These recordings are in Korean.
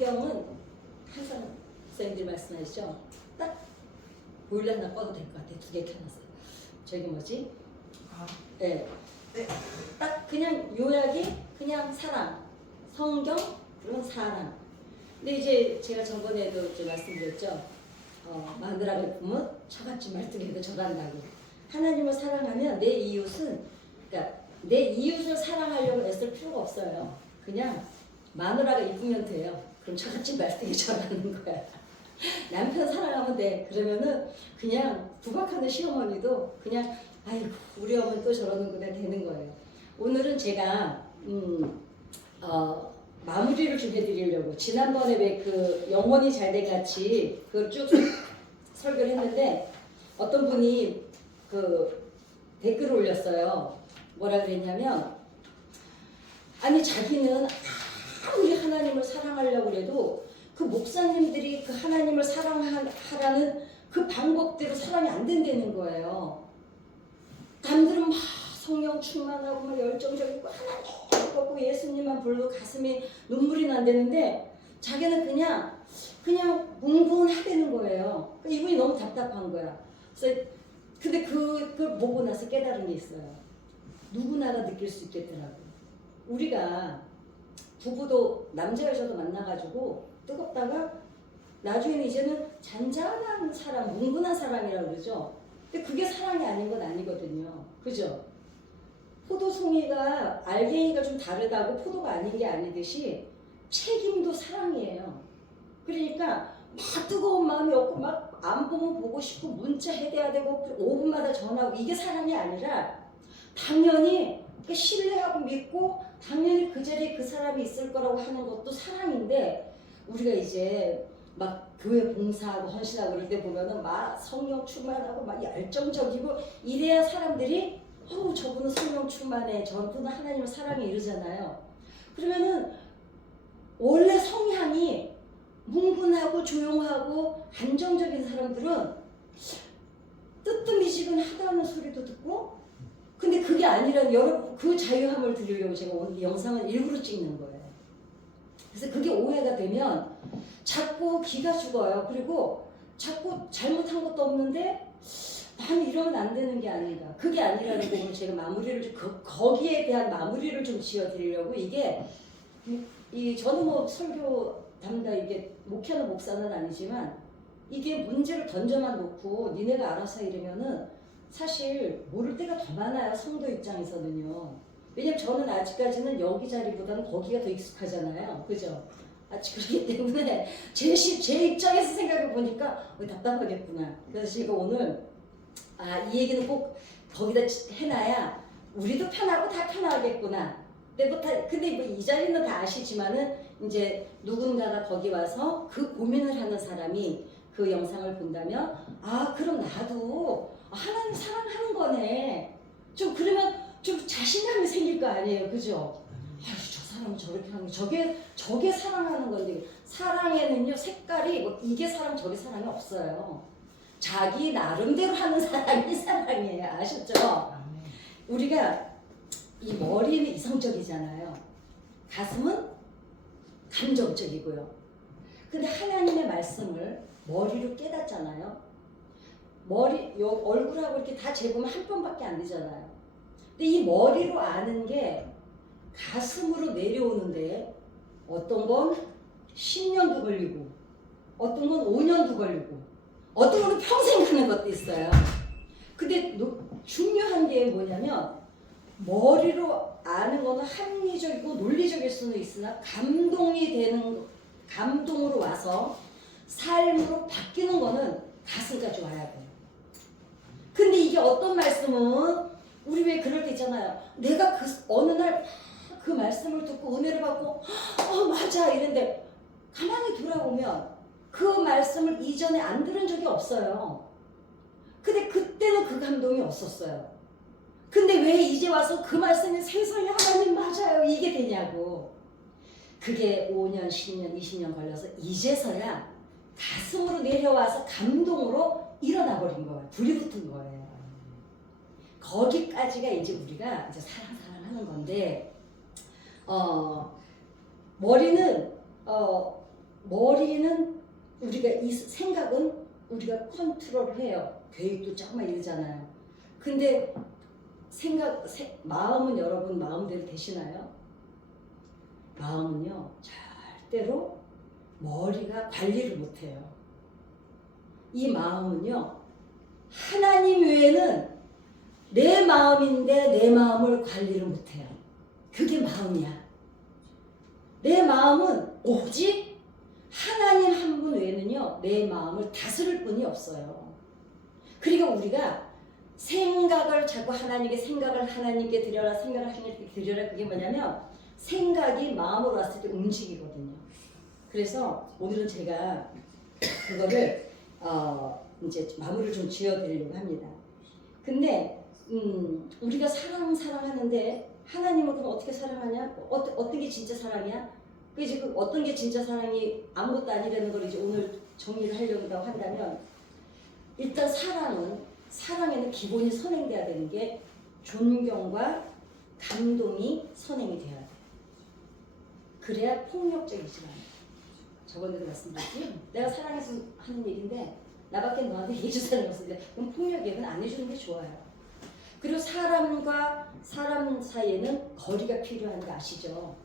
성경은 항상 선생님들이 말씀하시죠. 딱 보일러 하나 꺼도 될 것 같아요. 2개 켜놨어요. 저기 뭐지? 네. 네. 딱 그냥 요약이 그냥 사랑, 성경, 그리고 사랑. 근데 이제 제가 전번에도 이제 말씀드렸죠. 마누라가 보면 저같이 말뚝에도 절한다고. 하나님을 사랑하면 내 이웃은, 그러니까 내 이웃을 사랑하려고 애쓸 필요가 없어요. 그냥 마누라가 이쁘면 돼요. 그럼 저같이 말뚝에 절하는 거야. 남편 사랑하면 돼. 그러면은 그냥 부각하는 시어머니도 그냥 아이고 우리 어머니 또 저러는구나 되는 거예요. 오늘은 제가 마무리를 좀 해드리려고 지난번에 왜 그 영원히 잘된 같이 그걸 쭉 설교를 했는데 어떤 분이 그 댓글을 올렸어요. 뭐라 그랬냐면 아니 자기는 아무리 하나님을 사랑하려고 해도 그 목사님들이 그 하나님을 사랑하라는 그 방법대로 사랑이 안 된다는 거예요. 남들은 막 성령 충만하고 막 열정적이고 하나님 걷고 예수님만 불러도 가슴이 눈물이 난다는데 자기는 그냥 뭉근하다는 거예요. 이분이 너무 답답한 거야. 그래서 근데 그걸 보고 나서 깨달은 게 있어요. 누구나가 느낄 수 있겠더라고. 우리가 부부도 남자 여자도 만나가지고 뜨겁다가 나중에는 이제는 잔잔한 사람, 뭉근한 사람이라고 그러죠. 근데 그게 사랑이 아닌 건 아니거든요. 그죠? 포도송이가 알갱이가 좀 다르다고 포도가 아닌 게 아니듯이 책임도 사랑이에요. 그러니까 막 뜨거운 마음이 없고 막 안 보면 보고 싶고 문자 해대야 되고 5분마다 전화하고 이게 사랑이 아니라 당연히 신뢰하고 믿고 당연히 그 자리에 그 사람이 있을 거라고 하는 것도 사랑인데 우리가 이제 막 교회 봉사하고 헌신하고 그럴 때 보면은 막 성령 충만하고 막 열정적이고 이래야 사람들이 저분은 성령 충만해 저분은 하나님을 사랑해 이러잖아요. 그러면은 원래 성향이 뭉근하고 조용하고 안정적인 사람들은 뜨뜻미지근하다는 소리도 듣고 근데 그게 아니라 여러분 그 자유함을 드리려고 제가 오늘 영상을 일부러 찍는 거예요. 그래서 그게 오해가 되면 자꾸 기가 죽어요. 그리고 자꾸 잘못한 것도 없는데 나는 이러면 안 되는 게 아닌가. 그게 아니라는 거 오늘 제가 마무리를 좀 거기에 대한 마무리를 좀 지어드리려고 이게 저는 뭐 설교 담당 이게 목회하는 목사는 아니지만 이게 문제를 던져만 놓고 니네가 알아서 이러면은 사실 모를 때가 더 많아요. 성도 입장에서는요. 왜냐면 저는 아직까지는 여기 자리보다는 거기가 더 익숙하잖아요. 그죠? 그렇기 때문에 제 입장에서 생각해 보니까 답답하겠구나. 그래서 제가 오늘 이 얘기는 꼭 거기다 해놔야 우리도 편하고 다 편하겠구나. 근데 뭐 이 자리는 다 아시지만은 이제 누군가가 거기 와서 그 고민을 하는 사람이 그 영상을 본다면 그럼 나도 하나님 사랑하는 거네. 좀 그러면 좀 자신감이 생길 거 아니에요. 그죠? 저 사람은 저렇게 하는 거 저게 사랑하는 건데 사랑에는요 색깔이 뭐 이게 사랑 저게 사랑이 없어요. 자기 나름대로 하는 사랑이 사랑이에요. 아셨죠? 우리가 이 머리는 이성적이잖아요. 가슴은 감정적이고요. 근데 하나님의 말씀을 머리로 깨닫잖아요. 얼굴하고 이렇게 다 재보면 한 번밖에 안 되잖아요. 근데 이 머리로 아는 게 가슴으로 내려오는데 어떤 건 10년도 걸리고 어떤 건 5년도 걸리고 어떤 건 평생 가는 것도 있어요. 근데 중요한 게 뭐냐면 머리로 아는 거는 합리적이고 논리적일 수는 있으나 감동으로 와서 삶으로 바뀌는 거는 가슴까지 와야 돼요. 근데 이게 어떤 말씀은 우리 왜 그럴 때 있잖아요. 내가 어느 날 그 말씀을 듣고 은혜를 받고 맞아 이랬는데 가만히 돌아보면 그 말씀을 이전에 안 들은 적이 없어요. 근데 그때는 그 감동이 없었어요. 근데 왜 이제 와서 그 말씀이 세상에 하나님 맞아요 이게 되냐고. 그게 5년, 10년, 20년 걸려서 이제서야 가슴으로 내려와서 감동으로 일어나 버린 거예요. 불이 붙은 거예요. 거기까지가 이제 우리가 이제 사랑하는 건데 머리는 머리는 우리가 이 생각은 우리가 컨트롤을 해요. 계획도 조금만 이르잖아요. 근데 마음은 여러분 마음대로 되시나요? 마음은요 절대로 머리가 관리를 못해요. 이 마음은요 하나님 외에는 내 마음인데 내 마음을 관리를 못해요. 그게 마음이야. 내 마음은 오직 하나님 한 분 외에는요 내 마음을 다스릴 분이 없어요. 그리고 우리가 생각을 자꾸 생각을 하나님께 드려라, 생각을 하나님께 드려라. 그게 뭐냐면 생각이 마음으로 왔을 때 움직이거든요. 그래서 오늘은 제가 그거를 이제 마무리를 좀 지어드리려고 합니다. 근데 우리가 사랑하는데 하나님은 그럼 어떻게 사랑하냐? 어떤 게 진짜 사랑이야? 그 지금 어떤 게 진짜 사랑이 아무것도 아니라는 걸 이제 오늘 정리를 하려고 한다면 일단 사랑에는 기본이 선행돼야 되는 게 존경과 감동이 선행이 돼야 돼. 그래야 폭력적이지 않아. 저번에도 말씀드렸지? 내가 사랑해서 하는 얘기인데 나밖에 너한테 해줄 사람이 없는데 그럼 폭력이야. 그건 안 해주는 게 좋아요. 그리고 사람과 사람 사이에는 거리가 필요한 거 아시죠?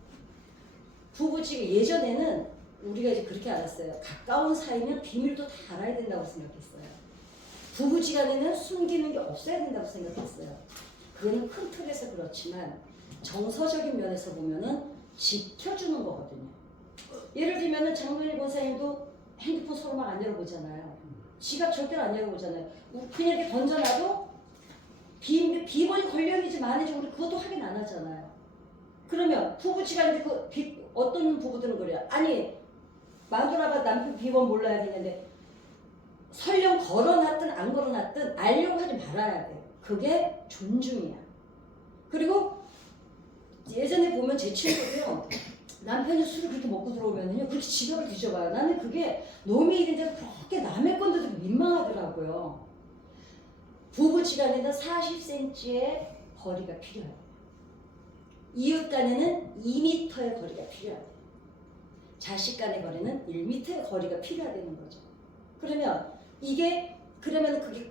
부부지간 예전에는 우리가 이제 그렇게 알았어요. 가까운 사이면 비밀도 다 알아야 된다고 생각했어요. 부부지간에는 숨기는 게 없어야 된다고 생각했어요. 그거는 큰 틀에서 그렇지만 정서적인 면에서 보면은 지켜주는 거거든요. 예를 들면은 장로님 권사님도 핸드폰 서로 막 안 열어보잖아요. 지갑 절대로 안 열어보잖아요. 그냥 이렇게 던져놔도 비번이 걸려있는지 마는지 우리 그것도 확인 안 하잖아요. 그러면 부부지간인데 어떤 부부들은 그래요. 아니 마누라가 남편 비번 몰라야 되는데 설령 걸어놨든 안 걸어놨든 알려고 하지 말아야 돼. 그게 존중이야. 그리고 예전에 보면 제 친구도요. 남편이 술을 그렇게 먹고 들어오면요. 그렇게 지갑을 뒤져봐요. 나는 그게 놈의 일인데 그렇게 남의 건데도 민망하더라고요. 부부지간에는 40cm의 거리가 필요해요. 이웃 간에는 2m의 거리가 필요해요. 자식 간의 거리는 1m의 거리가 필요하다는 거죠. 그러면 그게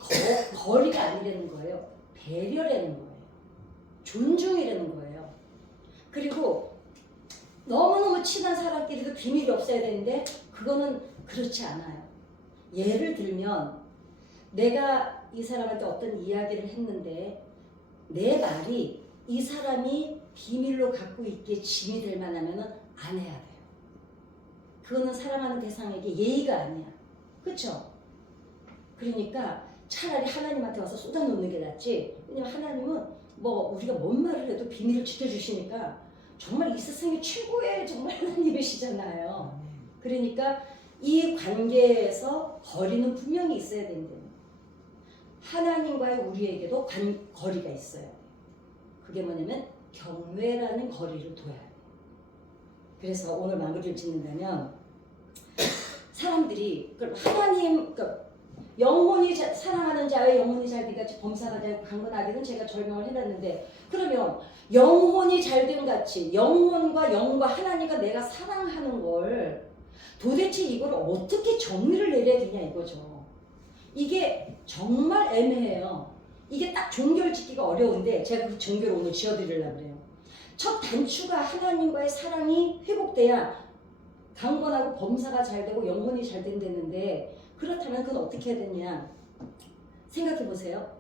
거리가 아니라는 거예요. 배려라는 거예요. 존중이라는 거예요. 그리고 너무너무 친한 사람끼리도 비밀이 없어야 되는데 그거는 그렇지 않아요. 예를 들면 내가 이 사람한테 어떤 이야기를 했는데 내 말이 이 사람이 비밀로 갖고 있기에 짐이 될 만하면 안 해야 돼요. 그거는 사랑하는 대상에게 예의가 아니야. 그렇죠? 그러니까 차라리 하나님한테 와서 쏟아놓는 게 낫지. 왜냐면 하나님은 우리가 뭔 말을 해도 비밀을 지켜주시니까 정말 이 세상의 최고의 정말 하나님이시잖아요. 그러니까 이 관계에서 거리는 분명히 있어야 된대요. 하나님과의 우리에게도 거리가 있어요. 그게 뭐냐면 경외라는 거리를 둬야 돼요. 그래서 오늘 마무리를 짓는다면 사람들이 하나님 영혼이 사랑하는 자의 영혼이 잘된 같이 범사가 잘 강건하기는 제가 설명을 해놨는데 그러면 영혼이 잘된 같이 영혼과 영과 하나님과 내가 사랑하는 걸 도대체 이걸 어떻게 정리를 내려야 되냐 이거죠. 이게 정말 애매해요. 이게 딱 종교를 짓기가 어려운데 제가 그 종교를 오늘 지어드리려고 그래요. 첫 단추가 하나님과의 사랑이 회복돼야 강건하고 범사가 잘 되고 영혼이 잘 된다는데 그렇다면 그건 어떻게 해야 되냐 생각해 보세요.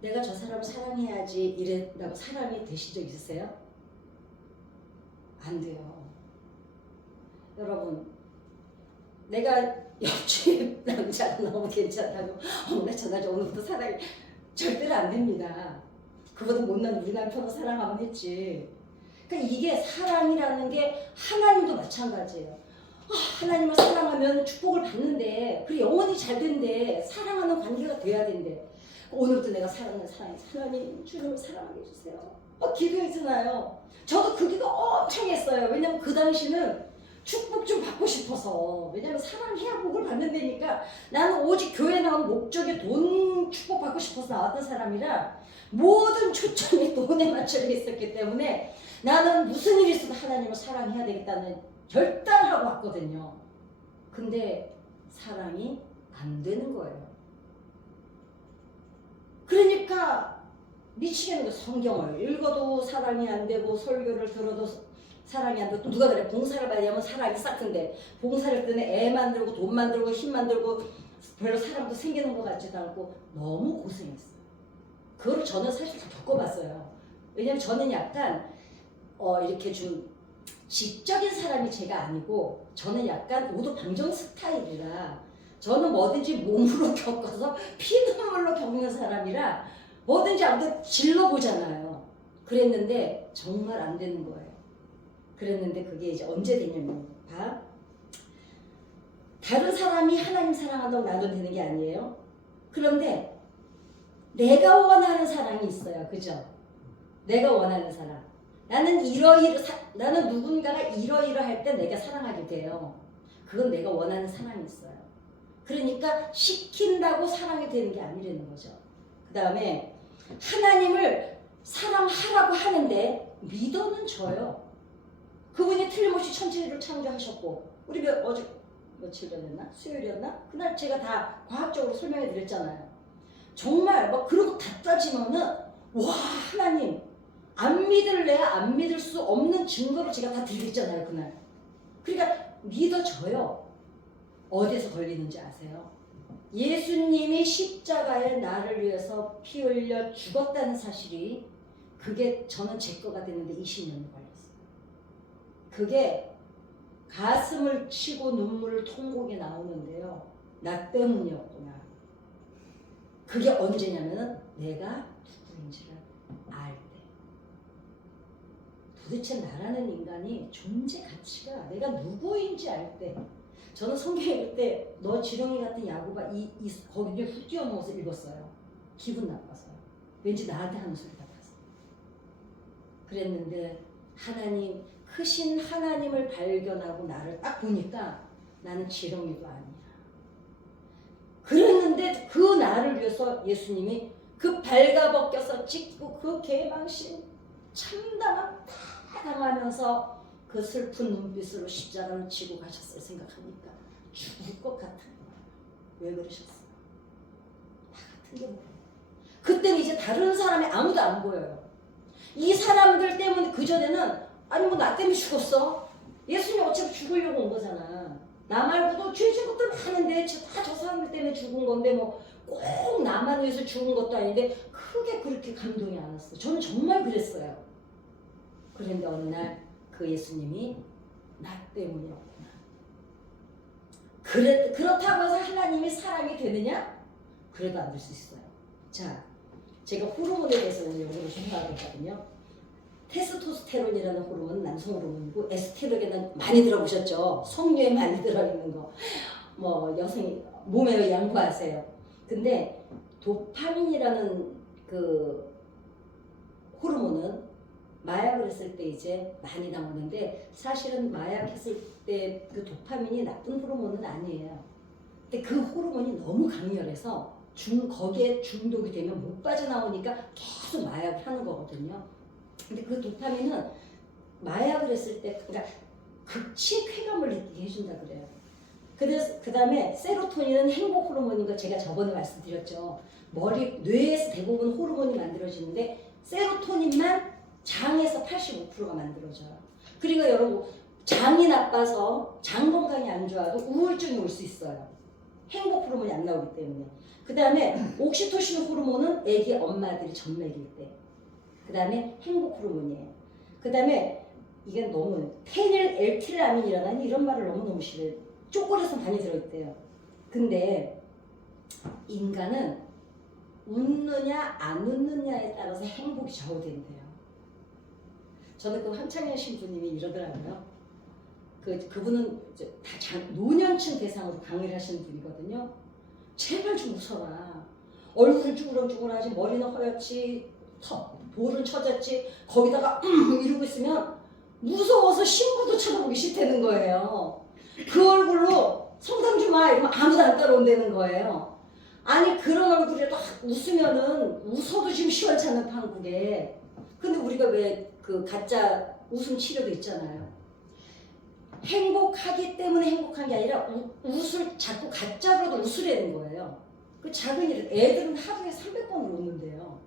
내가 저 사람을 사랑해야지 이랬다고 사람이 되신 적 있으세요? 안 돼요. 여러분 내가 옆집 남자가 너무 괜찮다고 나 저 남자 오늘부터 사랑해 절대로 안 됩니다. 그보다 못난 우리 남편을 사랑하면 했지. 그러니까 이게 사랑이라는 게 하나님도 마찬가지예요. 하나님을 사랑하면 축복을 받는데 그리고 영혼이 잘 된대. 사랑하는 관계가 돼야 된대. 오늘부터 내가 하나님 주님을 사랑하게 해주세요. 기도했잖아요. 저도 그 기도 엄청 했어요. 왜냐면 그 당시는 축복 좀 받고 싶어서. 왜냐면 사랑해야 복을 받는다니까. 나는 오직 교회 나온 목적이 돈 축복 받고 싶어서 나왔던 사람이라 모든 초점이 돈에 맞춰져 있었기 때문에 나는 무슨 일이 있어도 하나님을 사랑해야 되겠다는 결단을 하고 왔거든요. 근데 사랑이 안 되는 거예요. 그러니까 미치겠는 거예요. 성경을 읽어도 사랑이 안 되고 설교를 들어도 사랑이 안 되고 또 누가 그래 봉사를 받으면 사랑이 싹든데 봉사를 때문에 애 만들고 돈 만들고 힘 만들고 별로 사람도 생기는 것 같지도 않고 너무 고생했어요. 그걸 저는 사실 다 겪어봤어요. 왜냐면 저는 약간 이렇게 좀 지적인 사람이 제가 아니고 저는 약간 오도방정 스타일이라 저는 뭐든지 몸으로 겪어서 피눈물로 겪는 사람이라 뭐든지 아무튼 질러보잖아요. 그랬는데 정말 안 되는 거예요. 그랬는데 그게 이제 언제 되냐면 다른 사람이 하나님 사랑한다고 나도 되는 게 아니에요. 그런데 내가 원하는 사랑이 있어요. 그죠? 내가 원하는 사랑. 나는 나는 누군가가 이러이러할 때 내가 사랑하게 돼요. 그건 내가 원하는 사랑이 있어요. 그러니까 시킨다고 사랑이 되는 게 아니라는 거죠. 그 다음에 하나님을 사랑하라고 하는데 믿어는 줘요. 그분이 틀림없이 천지를 창조하셨고 우리 어제 며칠 전이었나? 수요일이었나? 그날 제가 다 과학적으로 설명해 드렸잖아요. 정말 막 그러고 다 따지면은 와 하나님 안 믿을래야 안 믿을 수 없는 증거를 제가 다 드렸잖아요 그날. 그러니까 믿어져요. 어디서 걸리는지 아세요? 예수님이 십자가에 나를 위해서 피 흘려 죽었다는 사실이 그게 저는 제 거가 됐는데 20년이 걸렸어요. 그게 가슴을 치고 눈물을 통곡이 나오는데요. 나 때문이었구나. 그게 언제냐면은 내가 누구인지를 알 때. 도대체 나라는 인간이 존재 가치가 내가 누구인지 알 때. 저는 성경에 읽을 때 너 지렁이 같은 야곱아 거기 훅 뛰어넘어서 읽었어요. 기분 나빠서요. 왠지 나한테 하는 소리 같아서. 그랬는데 하나님 크신 하나님을 발견하고 나를 딱 보니까 나는 지렁이도 아니야. 그랬는데 그 나를 위해서 예수님이 그 발가벗겨서 찍고 그 개망신 참담한 다 당하면서 그 슬픈 눈빛으로 십자가를 지고 가셨을 생각하니까 죽을 것 같은 거예요. 왜 그러셨어요? 나 같은 게 뭐예요? 그때는 이제 다른 사람이 아무도 안 보여요. 이 사람들 때문에 그전에는 아니 뭐 나 때문에 죽었어? 예수님 어차피 죽으려고 온 거잖아. 나 말고도 죄진 것들 많은데 다 저 사람들 때문에 죽은 건데 뭐 꼭 나만 위해서 죽은 것도 아닌데 크게 그렇게 감동이 안 왔어요. 저는 정말 그랬어요. 그런데 어느 날 그 예수님이 나 때문이었구나. 그렇다고 해서 하나님이 사랑이 되느냐? 그래도 안 될 수 있어요. 자, 제가 호르몬에 대해서 오늘 영어로 생각했거든요. 테스토스테론이라는 호르몬은 남성 호르몬이고 에스트로겐은 많이 들어보셨죠? 석류에 많이 들어있는 거. 뭐 여성이 몸에 양보하세요. 근데 도파민이라는 그 호르몬은 마약을 했을 때 이제 많이 나오는데 사실은 마약했을 때 그 도파민이 나쁜 호르몬은 아니에요. 근데 그 호르몬이 너무 강렬해서 거기에 중독이 되면 못 빠져나오니까 계속 마약을 하는 거거든요. 근데 그 도파민은 마약을 했을 때 그러니까 극치의 쾌감을 느끼게 해준다 그래요. 그래서 그 다음에 세로토닌은 행복 호르몬인 거 제가 저번에 말씀드렸죠. 뇌에서 대부분 호르몬이 만들어지는데 세로토닌만 장에서 85%가 만들어져요. 그러니까 여러분 장이 나빠서 장 건강이 안 좋아도 우울증이 올 수 있어요. 행복 호르몬이 안 나오기 때문에. 그 다음에 옥시토신 호르몬은 애기 엄마들이 젖먹일 때. 그 다음에 행복 호르몬이에요. 그 다음에 이게 너무 페닐 엘티라민이라는 이런 말을 너무너무 싫어요. 초콜릿에 많이 들어있대요. 근데 인간은 웃느냐 안 웃느냐에 따라서 행복이 좌우된대요. 저는 그 황창현 신부님이 이러더라고요. 그분은 다 노년층 대상으로 강의를 하시는 분이거든요. 제발 좀 웃어라. 얼굴은 쭈그렁쭈그렁하지 머리는 허옇지 볼은 처졌지 거기다가 이러고 있으면 무서워서 신부도 쳐다보기 싫다는 거예요. 그 얼굴로 성당 좀 와 이러면 아무도 안 따라온다는 거예요. 아니 그런 얼굴에 딱 웃으면은 웃어도 지금 시원찮은 한국에. 근데 우리가 왜 그 가짜 웃음 치료도 있잖아요. 행복하기 때문에 행복한 게 아니라 웃을 자꾸 가짜로도 웃으려는 거예요. 그 작은 일, 애들은 하루에 300번을 웃는데요.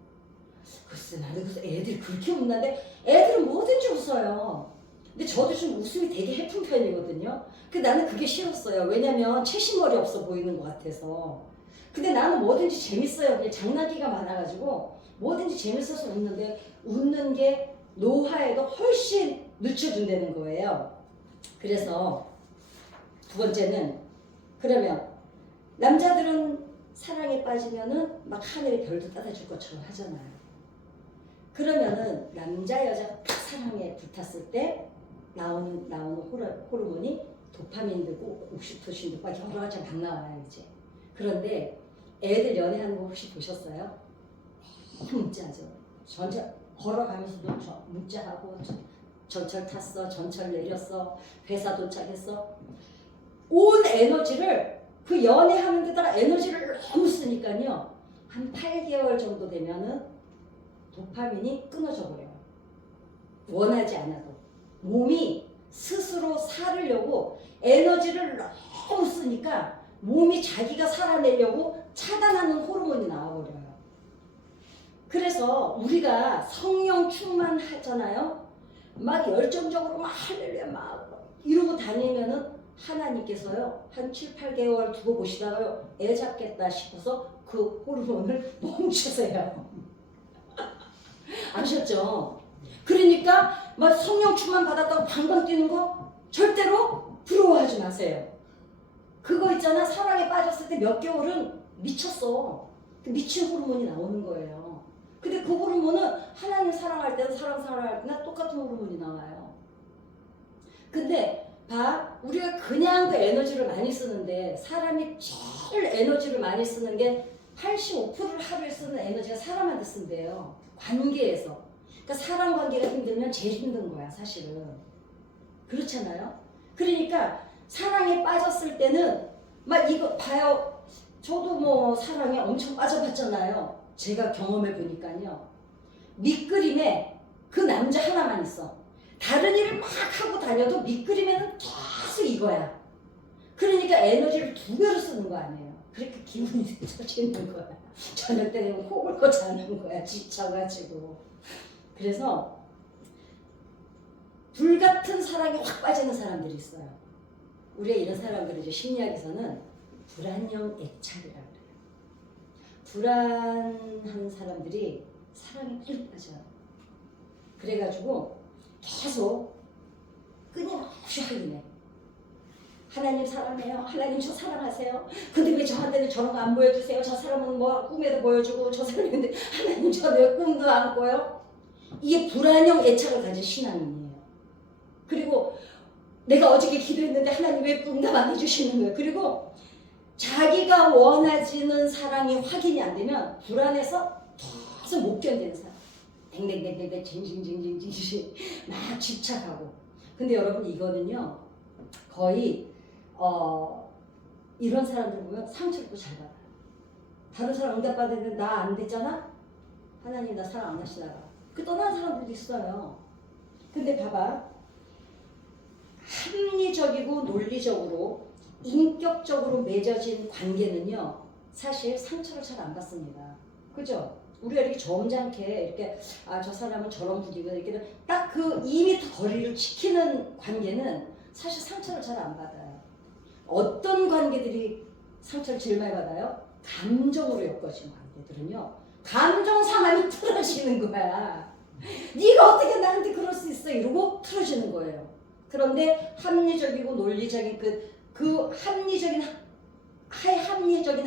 글쎄 나는 그래서 애들이 그렇게 웃는데 애들은 뭐든지 웃어요. 근데 저도 좀 웃음이 되게 해픈 편이거든요. 근데 나는 그게 싫었어요. 왜냐면 채신머리 없어 보이는 것 같아서. 근데 나는 뭐든지 재밌어요. 그냥 장난기가 많아가지고 뭐든지 재밌어서 웃는데 웃는 게 노화에도 훨씬 늦춰준다는 거예요. 그래서 두 번째는 그러면 남자들은 사랑에 빠지면은 막 하늘의 별도 따라줄 것처럼 하잖아요. 그러면은 남자 여자가 딱 사랑에 붙었을 때 나오는 호르몬이 도파민도 옥시토신도 막 여러 가지 막 나와요 이제. 그런데 애들 연애하는 거 혹시 보셨어요? 문자죠. 전철 걸어가면서도 문자하고 전철 탔어, 전철 내렸어, 회사 도착했어. 온 에너지를 그 연애하는 데다가 에너지를 너무 쓰니까요. 한 8개월 정도 되면은 도파민이 끊어져 버려요. 원하지 않아도. 몸이 스스로 살으려고 에너지를 너무 쓰니까 몸이 자기가 살아내려고 차단하는 호르몬이 나와버려요. 그래서 우리가 성령 충만하잖아요. 막 열정적으로 막 할렐루야 막 이러고 다니면은 하나님께서요 한 7, 8개월 두고 보시다가요 애 잡겠다 싶어서 그 호르몬을 멈추세요. 아셨죠? 그러니까 막 성령 충만 받았다고 방방 뛰는 거 절대로 부러워하지 마세요. 그거 있잖아, 사랑에 빠졌을 때 몇 개월은 미쳤어. 그 미친 호르몬이 나오는 거예요. 근데 그 호르몬은 하나님 사랑할 때나 사랑할 때나 똑같은 호르몬이 나와요. 근데 우리가 그냥 그 에너지를 많이 쓰는데 사람이 제일 에너지를 많이 쓰는 게 85%를 하루에 쓰는 에너지가 사람한테 쓴대요. 관계에서. 그러니까 사람 관계가 힘들면 제일 힘든 거야 사실은. 그렇잖아요. 그러니까 사랑에 빠졌을 때는 막 이거 봐요. 저도 뭐 사랑에 엄청 빠져봤잖아요. 제가 경험해 보니까요. 밑그림에 그 남자 하나만 있어. 다른 일을 막 하고 다녀도 밑그림에는 계속 이거야. 그러니까 에너지를 2배로 쓰는 거 아니에요. 그렇게 기분이 터지는 거야. 저녁 때 되면 호흡을 자는 거야. 지쳐가지고. 그래서 불같은 사랑에 확 빠지는 사람들이 있어요. 우리가 이런 사람들을 이제 심리학에서는 불안형 애착이라고 그래요. 불안한 사람들이 사랑에 빨리 빠져요. 그래가지고 계속 끊임없이 흘리네. 하나님 사랑해요. 하나님 저 사랑하세요. 근데 왜 저한테는 저런 거 안 보여주세요? 저 사람은 뭐 꿈에도 보여주고 저 사람인데 하나님 저 내 꿈도 안 꿔요? 이게 불안형 애착을 가진 신앙인이에요. 그리고 내가 어저께 기도했는데 하나님 왜 응답 안 해주시는 거예요? 그리고 자기가 원하지는 사랑이 확인이 안 되면 불안해서 계속 못 견디는 사람. 댕댕댕댕댕 징징징징징 막 집착하고. 근데 여러분 이거는요 거의 이런 사람들 보면 상처도 잘 받아요. 다른 사람 응답 받았는데 나 안 됐잖아? 하나님 나 사랑 안 하시나 봐. 그 떠난 사람들도 있어요. 근데 봐봐. 합리적이고 논리적으로 인격적으로 맺어진 관계는요 사실 상처를 잘 안 받습니다. 그죠? 우리가 이렇게 점잖게 이렇게 저 사람은 저런 분이고 이렇게 딱 그 2m 거리를 지키는 관계는 사실 상처를 잘 안 받아요. 어떤 관계들이 상처를 제일 많이 받아요? 감정으로 엮어진 관계들은요 감정 상함이 틀어지는 거야. 네가 어떻게 나한테 그럴 수 있어 이러고 틀어지는 거예요. 그런데 합리적이고 논리적인 그 합리적인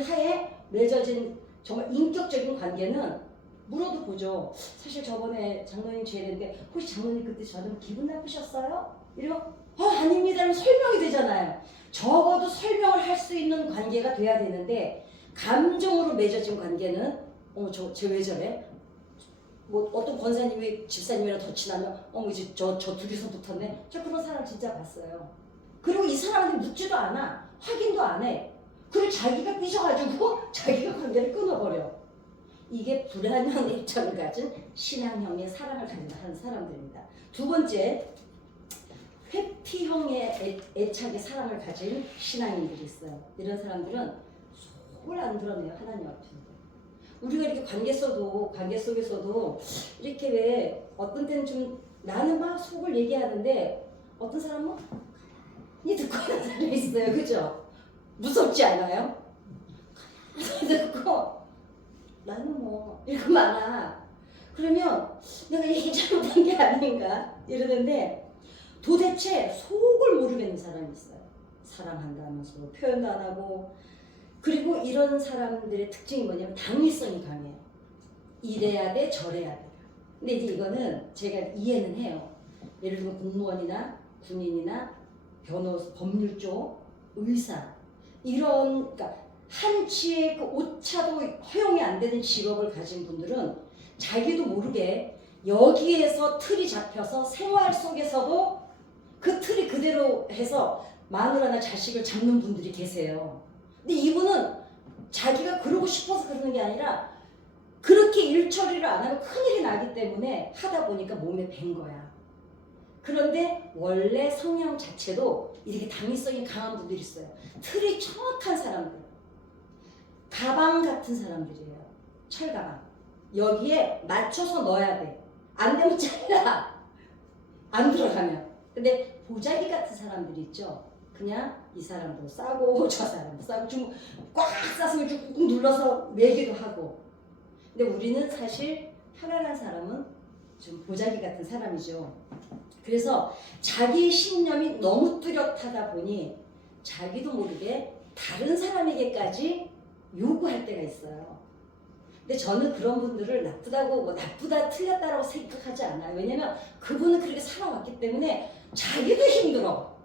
하에 맺어진 정말 인격적인 관계는 물어도 보죠. 사실 저번에 장로님 죄했는데 혹시 장로님 그때 저는 기분 나쁘셨어요? 이러면 아닙니다. 이러면 설명이 되잖아요. 적어도 설명을 할 수 있는 관계가 돼야 되는데 감정으로 맺어진 관계는 쟤 왜 저래? 뭐 어떤 권사님이 집사님이랑 더 친하면 이제 저 둘이서 붙었네. 저 그런 사람 진짜 봤어요. 그리고 이 사람한테 묻지도 않아. 확인도 안 해. 그리고 자기가 삐져가지고 자기가 관계를 끊어버려. 이게 불안형 입장을 가진 신앙형의 사랑을 가진다 하는 사람들입니다. 두 번째, 회피형의 애착의 사랑을 가진 신앙인들이 있어요. 이런 사람들은 속을 안 드러내요. 하나님 앞에서. 우리가 이렇게 관계 속에서도 이렇게 왜 어떤 때는 좀 나는 막 속을 얘기하는데 어떤 사람은 이 듣고 하는 사람이 있어요. 그죠? 무섭지 않아요? 듣고 나는 뭐 이거 많아. 그러면 내가 얘기 잘못한 게 아닌가 이러는데 도대체 속을 모르겠는 사람이 있어요. 사랑한다면서 표현도 안 하고. 그리고 이런 사람들의 특징이 뭐냐면 당위성이 강해요. 이래야 돼 저래야 돼. 근데 이제 이거는 제가 이해는 해요. 예를 들면 공무원이나 군인이나 변호사, 법률 쪽, 의사 이런 그러니까 한치의 그 오차도 허용이 안 되는 직업을 가진 분들은 자기도 모르게 여기에서 틀이 잡혀서 생활 속에서도 그 틀이 그대로 해서 마누라나 자식을 잡는 분들이 계세요. 근데 이분은 자기가 그러고 싶어서 그러는 게 아니라 그렇게 일 처리를 안 하면 큰일이 나기 때문에 하다 보니까 몸에 밴 거야. 그런데 원래 성향 자체도 이렇게 당위성이 강한 분들이 있어요. 틀이 정확한 사람들. 가방 같은 사람들이에요. 철가방. 여기에 맞춰서 넣어야 돼. 안 되면 잘라. 안 들어가면. 근데 보자기 같은 사람들이 있죠. 그냥 이 사람도 싸고 저 사람도 싸고 좀 꽉 싸서 꾹꾹 눌러서 매기도 하고. 근데 우리는 사실 편안한 사람은 좀 보자기 같은 사람이죠. 그래서 자기 신념이 너무 뚜렷하다 보니 자기도 모르게 다른 사람에게까지 요구할 때가 있어요. 근데 저는 그런 분들을 나쁘다고 뭐 나쁘다 틀렸다라고 생각하지 않아요. 왜냐면 그분은 그렇게 살아왔기 때문에 자기도 힘들어.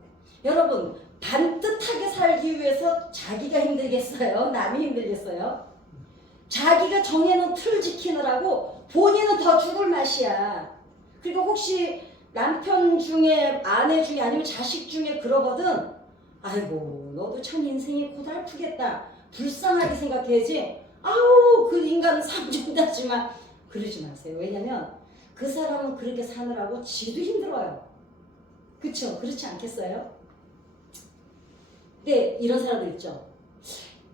여러분 반듯하게 살기 위해서 자기가 힘들겠어요? 남이 힘들겠어요? 자기가 정해놓은 틀 지키느라고 본인은 더 죽을 맛이야. 그리고 혹시 남편 중에 아내 중에 아니면 자식 중에 그러거든. 아이고 너도 참 인생이 고달프겠다. 불쌍하게 생각해야지. 아우 그 인간은 상 준다지만 그러지 마세요. 왜냐면 그 사람은 그렇게 사느라고 지도 힘들어요. 그쵸? 그렇지 않겠어요? 근데 이런 사람들 있죠.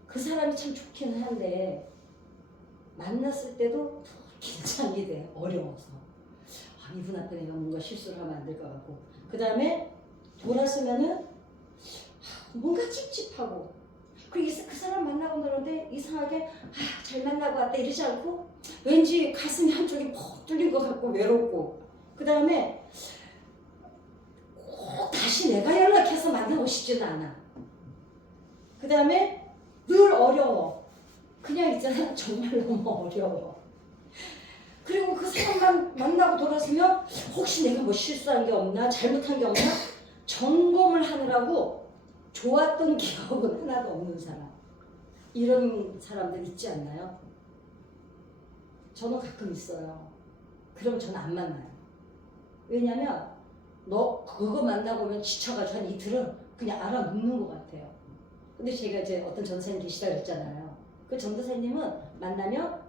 그 사람이 참 좋기는 한데 만났을 때도 긴장이 돼. 어려워서. 아, 이분 앞에 내가 뭔가 실수를 하면 안 될 것 같고. 그 다음에 돌아서면은 뭔가 찝찝하고. 그리고 그 사람 만나고 그러는데 이상하게 잘 만나고 왔다 이러지 않고 왠지 가슴이 한쪽이 퍽 뚫린 것 같고 외롭고. 그 다음에 꼭 다시 내가 연락해서 만나고 싶지는 않아. 그 다음에 늘 어려워. 그냥 있잖아. 정말 너무 어려워. 그리고 그 사람만 만나고 돌아서면 혹시 내가 뭐 실수한 게 없나 잘못한 게 없나 점검을 하느라고 좋았던 기억은 하나도 없는 사람. 이런 사람들 있지 않나요? 저는 가끔 있어요. 그럼 저는 안 만나요. 왜냐면 너 그거 만나보면 지쳐가지고 한 이틀은 그냥 알아눕는 것 같아요. 근데 제가 이제 어떤 전도사님 계시다고 했잖아요. 그 전도사님은 만나면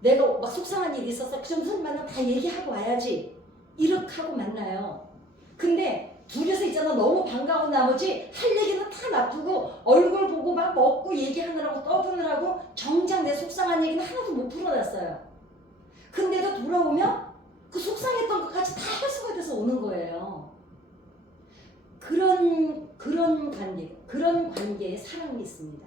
내가 막 속상한 일이 있어서 그 전도사님 만나면 다 얘기하고 와야지. 이렇게 하고 만나요. 근데 둘이서 있잖아. 너무 반가운 나머지 할 얘기는 다 놔두고 얼굴 보고 막 먹고 얘기하느라고 떠드느라고 정작 내 속상한 얘기는 하나도 못 풀어놨어요. 근데도 돌아오면 그 속상했던 것까지 다 해소가 돼서 오는 거예요. 그런 관계에 사랑이 있습니다.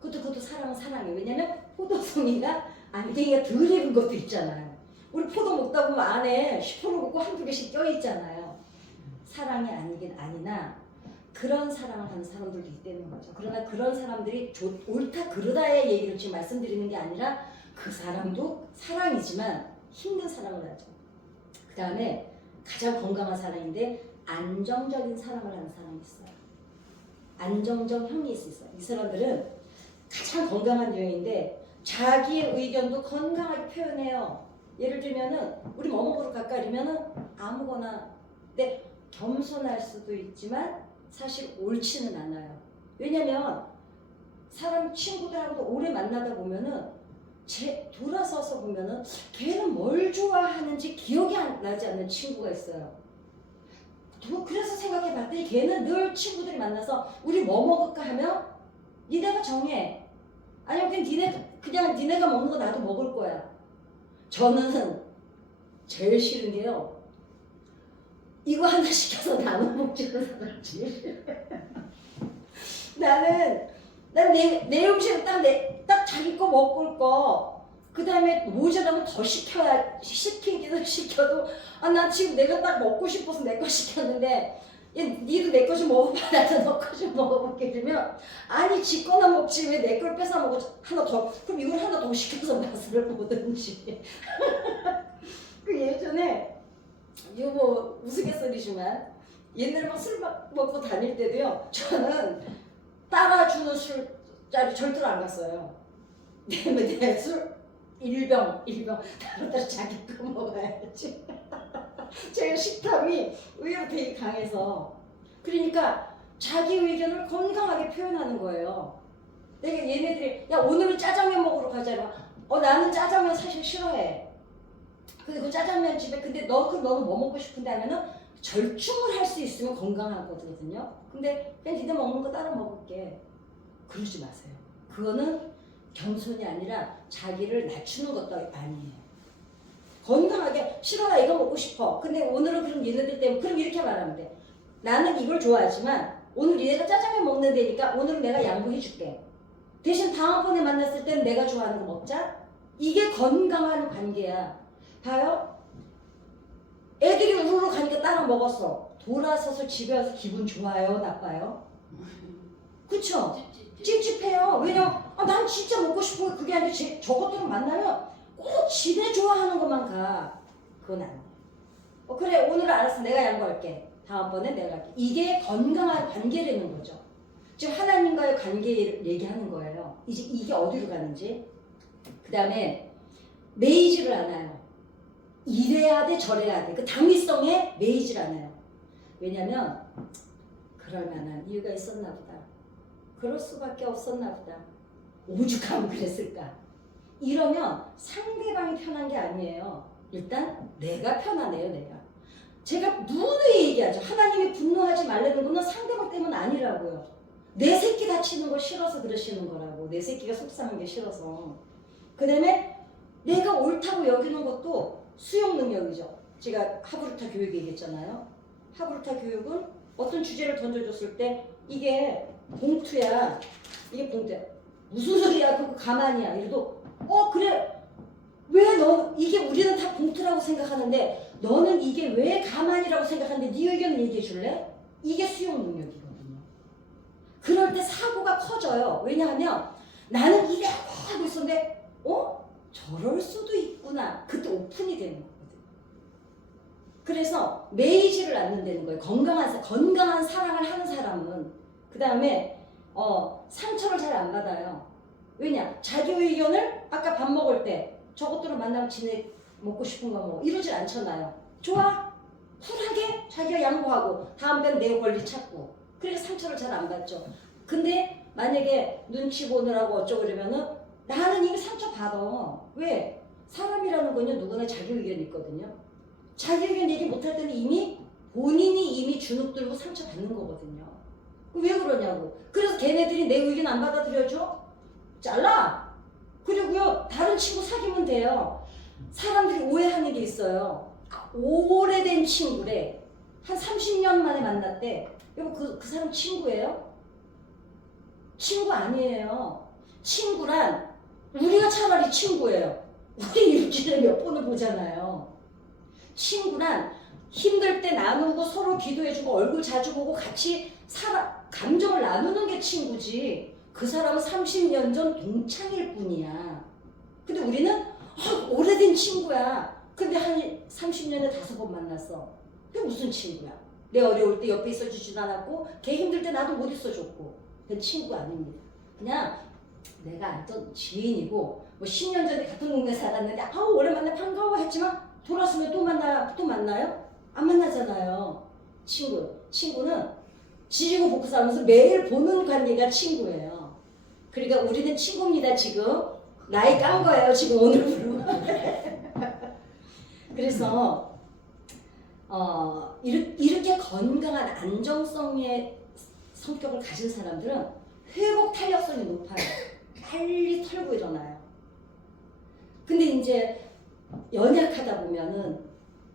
그것도 사랑은 사랑이에요. 왜냐면 포도송이가 안개가 덜 익은 것도 있잖아요. 우리 포도 먹다 보면 안에 10% 먹고 한두 개씩 껴있잖아요. 사랑이 아니긴 아니나 그런 사랑을 하는 사람들도 있다는 거죠. 그러나 그런 사람들이 옳다 그르다의 얘기를 지금 말씀드리는 게 아니라 그 사람도 사랑이지만 힘든 사랑을 하죠. 그 다음에 가장 건강한 사랑인데 안정적인 사랑을 하는 사람이 있어요. 안정적 형이 있어요. 이 사람들은 가장 건강한 유형인데 자기의 의견도 건강하게 표현해요. 예를 들면은 우리 뭐 먹으러 갈까 이러면은 아무거나. 근데 겸손할 수도 있지만 사실 옳지는 않아요. 왜냐면 사람 친구들하고도 오래 만나다 보면은 돌아서서 보면은 걔는 뭘 좋아하는지 기억이 나지 않는 친구가 있어요. 그래서 생각해 봤더니 걔는 늘 친구들이 만나서 우리 뭐 먹을까 하면 니네가 정해. 아니면 그냥 니네가 먹는 거 나도 먹을 거야. 저는 제일 싫은 게요. 이거 하나 시켜서 나눠 먹지는 사람지. 나는 내 음식을 딱 자기 거 먹을 거, 그 다음에 모자라면 더 시키기도 시켜도, 난 지금 내가 딱 먹고 싶어서 내 거 시켰는데, 니도 내 거 좀 먹어봐. 나도 너 거 좀 먹어볼게. 이러면, 아니, 지 거나 먹지. 왜 내 걸 뺏어 먹어? 하나 더, 그럼 이걸 하나 더 시켜서 맛을 보든지. 그 예전에, 이거 뭐 우스갯소리지만, 옛날에 막 술 먹고 다닐 때도요, 저는 따라주는 술자리 절대로 안 갔어요. 내 술 일병 따로 자기 거 먹어야지. 제가 식탐이 의외로 되게 강해서, 그러니까 자기 의견을 건강하게 표현하는 거예요. 내가 얘네들이 야 오늘은 짜장면 먹으러 가자. 나는 짜장면 사실 싫어해. 근데 그 짜장면 집에 근데 너는 뭐 먹고 싶은데 하면은 절충을 할 수 있으면 건강하거든요. 근데 그냥 니네 먹는 거 따라 먹을게. 그러지 마세요. 그거는 겸손이 아니라 자기를 낮추는 것도 아니에요. 건강하게 싫어 나 이거 먹고 싶어. 근데 오늘은 그럼 얘네들 때문에 그럼 이렇게 말하면 돼. 나는 이걸 좋아하지만 오늘 얘네가 짜장면 먹는 데니까 오늘은 내가 양보해 줄게. 대신 다음번에 만났을 때는 내가 좋아하는 거 먹자. 이게 건강한 관계야. 봐요. 애들이 우르르 가니까 따라 먹었어. 돌아서서 집에 와서 기분 좋아요? 나빠요? 그쵸? 찝찝해요. 왜냐면 난 진짜 먹고 싶은 게 그게 아니라 저것들을 만나면 꼭 지네 좋아하는 것만 가. 그건 안 돼. 그래 오늘은 알았어. 내가 양보할게. 다음번에 내가 할게. 이게 건강한 관계라는 거죠. 지금 하나님과의 관계를 얘기하는 거예요. 이제 이게 어디로 가는지. 그 다음에 매이지를 않아요. 이래야 돼 저래야 돼. 그 당위성에 매이지를 않아요. 왜냐면 그럴 만한 이유가 있었나 보다. 그럴 수밖에 없었나 보다. 오죽하면 그랬을까. 이러면 상대방이 편한 게 아니에요. 일단 내가 편하네요. 내가. 제가 누누이 얘기하죠. 하나님이 분노하지 말라는 거는 상대방 때문 아니라고요. 내 새끼 다치는 거 싫어서 그러시는 거라고. 내 새끼가 속상한 게 싫어서. 그 다음에 내가 옳다고 여기는 것도 수용 능력이죠. 제가 하브르타 교육 얘기했잖아요. 하브르타 교육은 어떤 주제를 던져줬을 때 이게 봉투야. 이게 봉투야. 무슨 소리야? 그거 가만이야. 이래도 그래. 왜 너 이게 우리는 다 봉투라고 생각하는데 너는 이게 왜 가만이라고 생각하는데 네 의견을 얘기해 줄래? 이게 수용 능력이거든요. 그럴 때 사고가 커져요. 왜냐하면 나는 이래 하고 있었는데 저럴 수도 있구나. 그때 오픈이 되는 거거든요. 그래서 매이지를 않는다는 거예요. 건강한 사랑을 하는 사람은. 그 다음에 상처를 잘 안 받아요. 왜냐? 자기 의견을 아까 밥 먹을 때 저것들을 만나면 지네 먹고 싶은 거 먹어. 이러질 않잖아요. 좋아. 쿨하게 자기가 양보하고 다음번엔 내 권리 찾고. 그러니까 상처를 잘 안 받죠. 근데 만약에 눈치 보느라고 어쩌고 그러면은 나는 이미 상처 받아. 왜? 사람이라는 건요 누구나 자기 의견이 있거든요. 자기 의견 얘기 못할 때는 본인이 이미 주눅 들고 상처 받는 거거든요. 왜 그러냐고. 그래서 걔네들이 내 의견 안 받아들여줘? 잘라. 그리고요 다른 친구 사귀면 돼요. 사람들이 오해하는 게 있어요. 오래된 친구래. 한 30년 만에 만났대. 여보 그 사람 친구예요? 친구 아니에요. 친구란 우리가 차라리 친구예요. 우리 일주일에 몇 번을 보잖아요. 친구란 힘들 때 나누고 서로 기도해주고 얼굴 자주 보고 같이 감정을 나누는 게 친구지. 그 사람은 30년 전 동창일 뿐이야. 근데 우리는 오래된 친구야. 근데 한 30년에 5번 만났어. 그게 무슨 친구야? 내 어려울 때 옆에 있어주지도 않았고 걔 힘들 때 나도 못 있어줬고. 그건 친구 아닙니다. 그냥 내가 알던 지인이고 뭐 10년 전에 같은 동네 살았는데 오랜만에 반가워 했지만 돌아서면 또 만나요? 안 만나잖아요. 친구는 지지고 볶고 싸우면서 매일 보는 관계가 친구예요. 그러니까 우리는 친구입니다. 지금 나이 깐 거예요. 지금 오늘부로. 그래서 이렇게 건강한 안정성의 성격을 가진 사람들은 회복 탄력성이 높아요. 빨리 털고 일어나요. 근데 이제 연약하다 보면은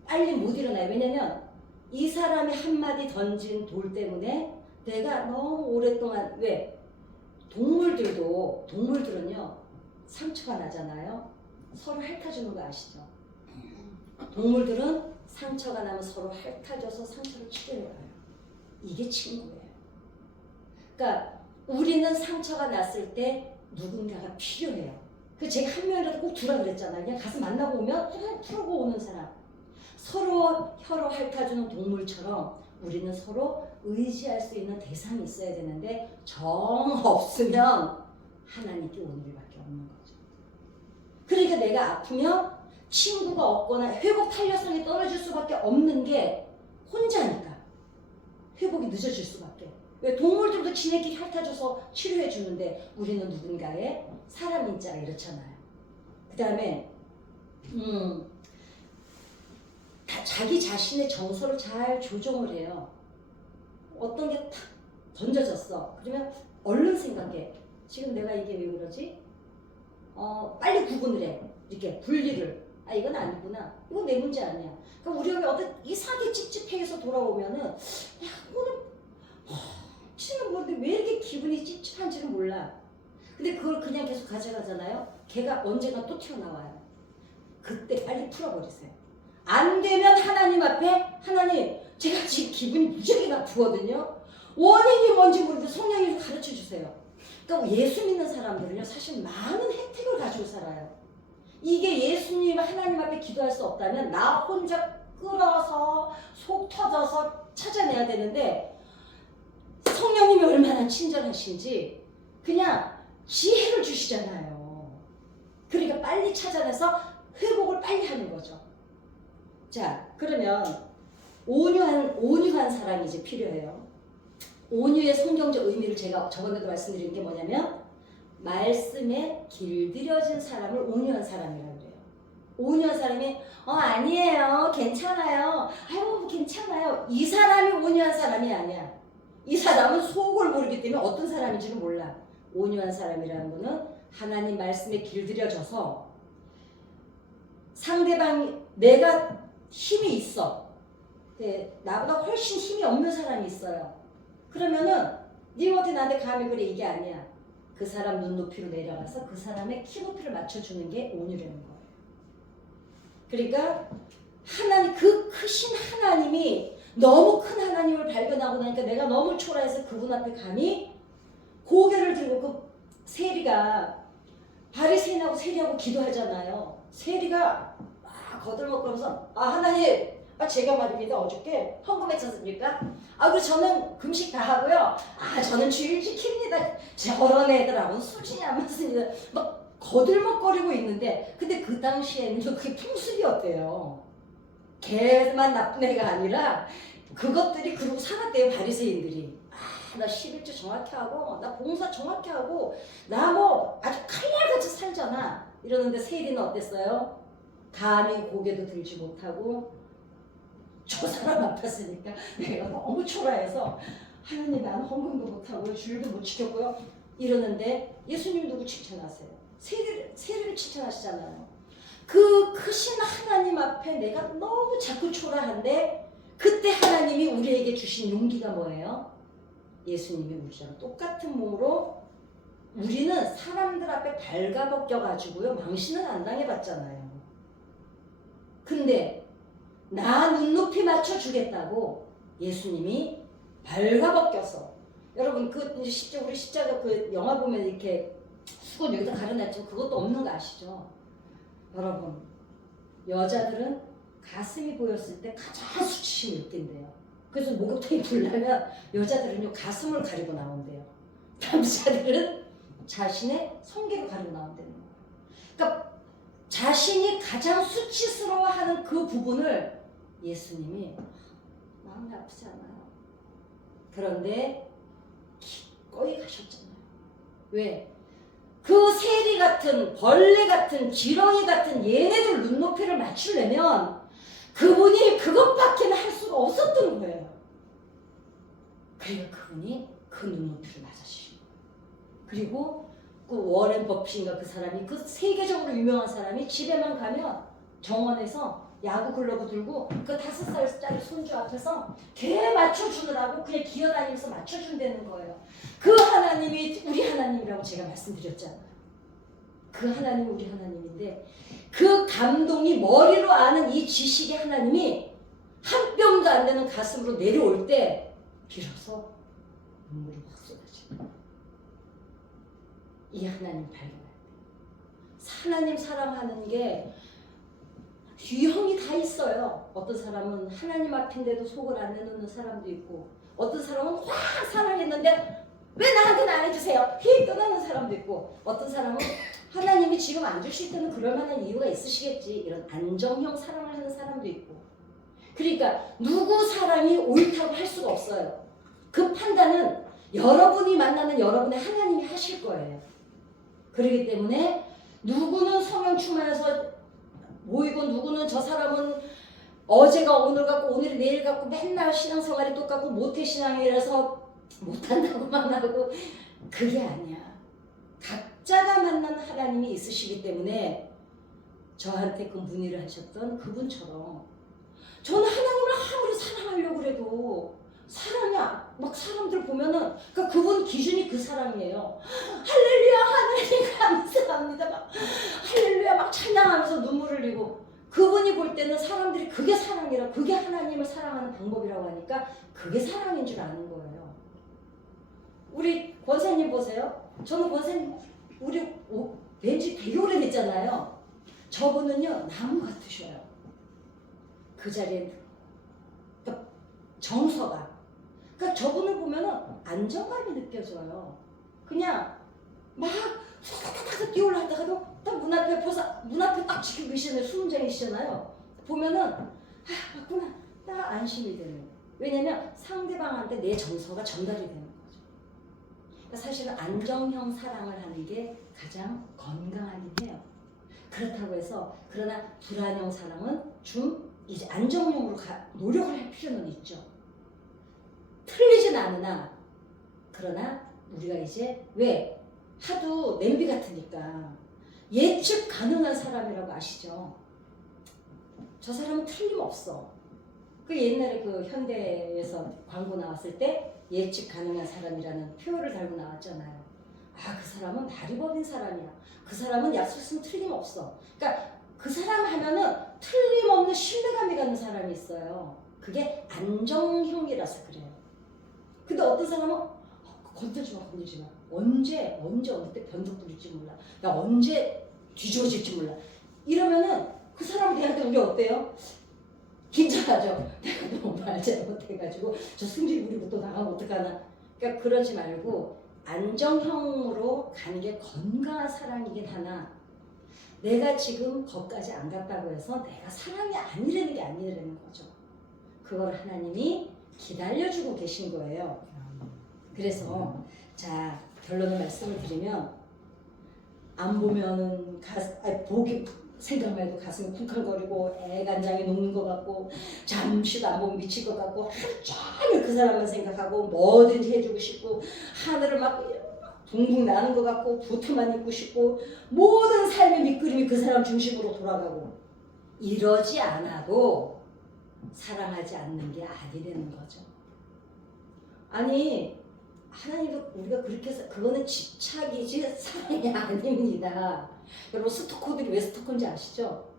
빨리 못 일어나요. 왜냐면 이 사람이 한마디 던진 돌 때문에 내가 너무 오랫동안 동물들은요 상처가 나잖아요. 서로 핥아주는 거 아시죠? 동물들은 상처가 나면 서로 핥아줘서 상처를 치료해요. 이게 친구예요. 그러니까 우리는 상처가 났을 때 누군가가 필요해요. 그 제가 한 명이라도 꼭 두라 그랬잖아요. 그냥 가서 만나고 오면 그냥 풀고 오는 사람. 서로 혀로 핥아주는 동물처럼 우리는 서로 의지할 수 있는 대상이 있어야 되는데 정 없으면 하나님께 오는 일밖에 없는 거죠. 그러니까 내가 아프면 친구가 없거나 회복 탄력성이 떨어질 수밖에 없는 게 혼자니까 회복이 늦어질 수밖에. 왜 동물들도 지네끼리 핥아줘서 치료해 주는데 우리는 누군가의 사람 인자가 이렇잖아요. 그 다음에 자기 자신의 정서를 잘 조정을 해요. 어떤 게 탁 던져졌어. 그러면 얼른 생각해. 지금 내가 이게 왜 그러지? 빨리 구분을 해. 이렇게 분리를. 이건 아니구나. 이건 내 문제 아니야. 그러니까 우리가 왜 어떤 이상하게 찝찝해서 돌아오면은 오늘 지금 모르는데 왜 이렇게 기분이 찝찝한지는 몰라. 근데 그걸 그냥 계속 가져가잖아요. 걔가 언젠가 또 튀어나와요. 그때 빨리 풀어버리세요. 안 되면 하나님 앞에 하나님 제가 지금 기분이 무지하게 나쁘거든요. 원인이 뭔지 모르는데 성령님 가르쳐 주세요. 그러니까 예수 믿는 사람들은요 사실 많은 혜택을 가지고 살아요. 이게 예수님 하나님 앞에 기도할 수 없다면 나 혼자 끌어서 속 터져서 찾아내야 되는데 성령님이 얼마나 친절하신지 그냥 지혜를 주시잖아요. 그러니까 빨리 찾아내서 회복을 빨리 하는 거죠. 자, 그러면 온유한 사람이 이제 필요해요. 온유의 성경적 의미를 제가 저번에도 말씀드린 게 뭐냐면 말씀에 길들여진 사람을 온유한 사람이라고 그래요. 온유한 사람이 아니에요. 괜찮아요. 아유 괜찮아요. 이 사람이 온유한 사람이 아니야. 이 사람은 속을 모르기 때문에 어떤 사람인지는 몰라. 온유한 사람이라는 거는 하나님 말씀에 길들여져서 상대방이 내가 힘이 있어. 나보다 훨씬 힘이 없는 사람이 있어요. 그러면은 니한테 나한테 감히 그래 이게 아니야. 그 사람 눈높이로 내려가서 그 사람의 키높이를 맞춰주는 게 온유라는 거예요. 그러니까 하나님 그 크신 하나님이 너무 큰 하나님을 발견하고 나니까 내가 너무 초라해서 그분 앞에 감히 고개를 들고 그 세리가 바리새인하고 세리하고 기도하잖아요. 세리가 막 거들먹거려서 하나님 제가 말입니다. 어저께 헌금했었습니까? 그리고 저는 금식 다 하고요. 저는 주일 지킵니다. 저런 애들하고는 수준이 안 맞습니다. 막 거들먹거리고 있는데 근데 그 당시에는 그게 풍습이었대요. 걔만 나쁜 애가 아니라 그것들이 그러고 살았대요. 바리새인들이. 나 11조 정확히 하고 나 봉사 정확히 하고 나 뭐 아주 칼날같이 살잖아. 이러는데 세리는 어땠어요? 감히 고개도 들지 못하고 저 사람 아팠으니까 내가 너무 초라해서 하나님 나는 헌금도 못하고 주일도 못 지켰고요. 이러는데 예수님 누구 칭찬하세요? 세리를 칭찬하시잖아요. 그 크신 하나님 앞에 내가 너무 자꾸 초라한데 그때 하나님이 우리에게 주신 용기가 뭐예요? 예수님이 우리랑 똑같은 몸으로 우리는 사람들 앞에 발가벗겨가지고요 망신은 안 당해봤잖아요. 근데 나 눈높이 맞춰주겠다고 예수님이 발가벗겨서 여러분 우리 십자가 그 영화 보면 이렇게 수건 여기다 가려놨지만 그것도 없는 거 아시죠? 여러분 여자들은 가슴이 보였을 때 가장 수치심을 느낀대요. 그래서 목욕탕이 불나면 여자들은요 가슴을 가리고 나온대요. 남자들은 자신의 성기를 가리고 나온다는 거예요. 그러니까 자신이 가장 수치스러워하는 그 부분을 예수님이 마음이 아프지 않아요. 그런데 기꺼이 가셨잖아요. 왜? 그 세리 같은 벌레 같은 지렁이 같은 얘네들 눈높이를 맞추려면 그분이 그것밖에 할 수가 없었던 거예요. 그러니까 그분이 그 눈높이를 맞아주신 거예요. 그리고 그 워렌 버핏인가 그 사람이, 그 세계적으로 유명한 사람이 집에만 가면 정원에서 야구 글러브 들고 그 5살짜리 손주 앞에서 개 맞춰주느라고 그냥 기어다니면서 맞춰준다는 거예요. 그 하나님이 우리 하나님이라고 제가 말씀드렸잖아요. 그 하나님이 우리 하나님인데, 그 감동이 머리로 아는 이 지식의 하나님이 한 뼘도 안 되는 가슴으로 내려올 때 비로소 눈물이 확 쏟아져요. 이 하나님 발견할 때 하나님 사랑하는 게 유형이 다 있어요. 어떤 사람은 하나님 앞인데도 속을 안 내놓는 사람도 있고, 어떤 사람은 확 사랑했는데 왜 나한테는 안 해주세요? 휙 떠나는 사람도 있고, 어떤 사람은 하나님이 지금 안 주실 때는 그럴 만한 이유가 있으시겠지, 이런 안정형 사랑을 하는 사람도 있고. 그러니까 누구 사랑이 옳다고 할 수가 없어요. 그 판단은 여러분이 만나는 여러분의 하나님이 하실 거예요. 그렇기 때문에 누구는 성령 충만해서 모이고, 누구는 저 사람은 어제가 오늘 같고 오늘이 내일 같고 맨날 신앙생활이 똑같고 모태신앙이라서 못한다고만 하고, 그게 아니야. 각자가 만난 하나님이 있으시기 때문에 저한테 그 문의를 하셨던 그분처럼 저는 하나님을 아무리 사랑하려고 그래도 사랑이 막 사람들 보면은 그분 기준이 그 사랑이에요. 할렐루야 하나님 감사합니다 막 할렐루야 막 찬양하면서 눈물을 흘리고, 그분이 볼 때는 사람들이 그게 사랑이라, 그게 하나님을 사랑하는 방법이라고 하니까 그게 사랑인 줄 아는 거예요. 우리 권사님 보세요. 저는 권사님 우리 왠지 되게 오래됐잖아요. 저분은요 나무 같으셔요. 그 자리에 그러니까 정서가, 그러니까 저분을 보면은 안정감이 느껴져요. 그냥 막 탁탁탁 뛰어올랐다가도 딱 문 앞에 문 앞에 딱 지키고 계시는 수문장이시잖아요. 보면은 맞구나, 딱 안심이 되는. 왜냐면 상대방한테 내 정서가 전달이 되는 거죠. 그러니까 사실은 안정형 사랑을 하는 게 가장 건강하긴 해요. 그렇다고 해서 그러나 불안형 사랑은 이제 안정형으로 노력을 할 필요는 있죠. 틀리진 않으나, 그러나 우리가 이제 왜 하도 냄비 같으니까 예측 가능한 사람이라고 아시죠? 저 사람은 틀림없어. 그 옛날에 그 현대에서 광고 나왔을 때 예측 가능한 사람이라는 표어를 달고 나왔잖아요. 그 사람은 발이 법인 사람이야. 그 사람은 약속은 틀림없어. 그러니까 그 사람 하면은 틀림없는 신뢰감이 가는 사람이 있어요. 그게 안정형이라서 그래요. 근데 어떤 사람은 건들지 마. 언제 어느 때 변덕 부릴지 몰라. 야 언제 뒤집어질지 몰라. 이러면은 그 사람 대할 때 우리 어때요? 긴장하죠. 내가 너무 말 잘못해가지고 저 승질 부리고 또 나가면 어떡하나. 그러니까 그러지 말고 안정형으로 가는 게 건강한 사랑이긴 하나, 내가 지금 거기까지 안 갔다고 해서 내가 사랑이 아니라는 게 아니라는 거죠. 그걸 하나님이 기다려주고 계신 거예요. 그래서 자 결론을 말씀을 드리면, 안 보면은 보기 생각만 해도 가슴이 쿵쾅거리고 애간장에 녹는 것 같고, 잠시도 안 보면 미칠 것 같고, 하루 종일 그 사람만 생각하고 뭐든지 해주고 싶고, 하늘을 막 붕붕 나는 것 같고, 붙어만 있고 싶고, 모든 삶의 밑그림이 그 사람 중심으로 돌아가고, 이러지 않아도 사랑하지 않는 게 아니라는 거죠. 아니 하나님도 우리가 그렇게 해서 그거는 집착이지 사랑이 아닙니다. 여러분 스토커들이 왜 스토커인지 아시죠?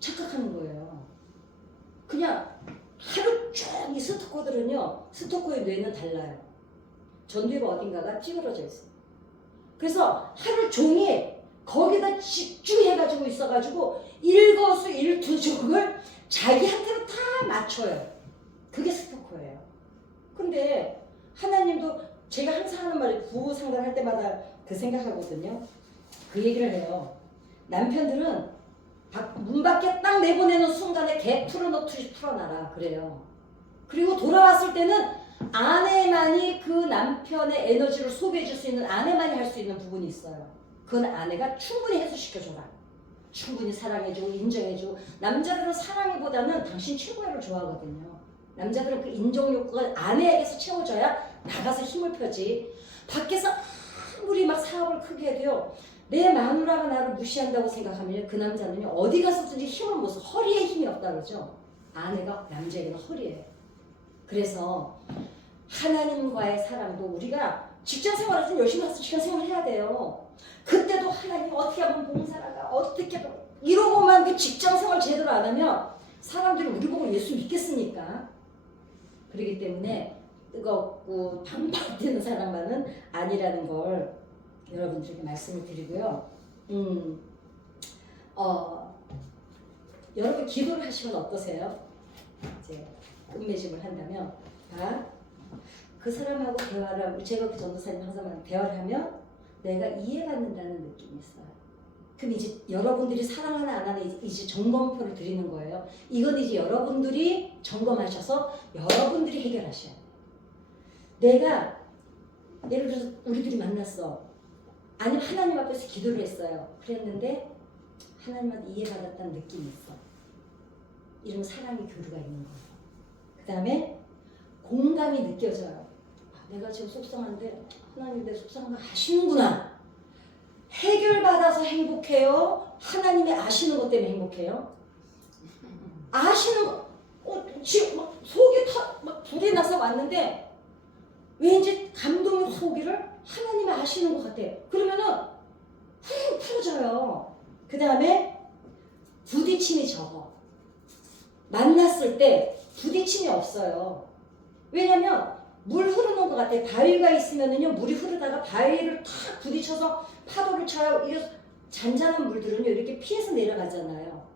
착각하는 거예요. 그냥 하루 종일 스토커들은요, 스토커의 뇌는 달라요. 전두엽 어딘가가 찌그러져 있어요. 그래서 하루 종일 거기다 집중해가지고 있어가지고 일거수일투족을 자기한테로 다 맞춰요. 그게 스토커예요. 근데 하나님도 제가 항상 하는 말이 부부 상담할 때마다 그 생각하거든요. 그 얘기를 해요. 남편들은 문 밖에 딱 내보내는 순간에 개 풀어놓듯이 풀어놔라 그래요. 그리고 돌아왔을 때는 아내만이 그 남편의 에너지를 소비해 줄 수 있는, 아내만이 할 수 있는 부분이 있어요. 그건 아내가 충분히 해소시켜줘라. 충분히 사랑해주고 인정해주고. 남자들은 사랑보다는 당신 최고야를 좋아하거든요. 남자들은 그 인정 욕구가 아내에게서 채워져야 나가서 힘을 펴지. 밖에서 아무리 막 사업을 크게 해도요, 내 마누라가 나를 무시한다고 생각하면 그 남자는요 어디 가서든지 힘을 못 써. 허리에 힘이 없다 그러죠. 아내가 남자에게는 허리예요. 그래서 하나님과의 사랑도 우리가 직장 생활을 좀 열심히 해서 직장 생활을 해야 돼요. 그때도 하나님 어떻게 하면 봉사라가 어떻게 이러고만 그 직장 생활 제대로 안 하면 사람들이 우리 보고 예수 믿겠습니까? 그렇기 때문에 뜨겁고 반박되는 사랑만은 아니라는 걸 여러분들에게 말씀을 드리고요. 여러분 기도를 하시면 어떠세요? 이제 끝맺음을 한다면 그 사람하고 대화를 하고, 제가 그 전도사님 항상 대화를 하면 내가 이해받는다는 느낌이 있어요. 그럼 이제 여러분들이 사랑하나 안 하나 이제 점검표를 드리는 거예요. 이건 이제 여러분들이 점검하셔서 여러분들이 해결하셔야 돼요. 내가 예를 들어서 우리들이 만났어. 아니면 하나님 앞에서 기도를 했어요. 그랬는데 하나님한테 이해받았다는 느낌이 있어. 이러면 사랑의 교류가 있는 거예요. 그 다음에 공감이 느껴져요. 내가 지금 속상한데 하나님 내 속상한 거 아시는구나. 해결받아서 행복해요? 하나님이 아시는 것 때문에 행복해요? 아시는 거, 지금 막 속이 막 불이 나서 왔는데 왠지 감동의 소기를 하나님이 아시는 것 같아. 그러면은 훅 풀어져요. 그 다음에 부딪힘이 적어. 만났을 때 부딪힘이 없어요. 왜냐면 물 흐르는 것 같아. 바위가 있으면은요, 물이 흐르다가 바위를 탁 부딪혀서 파도를 쳐요. 이 잔잔한 물들은요, 이렇게 피해서 내려가잖아요.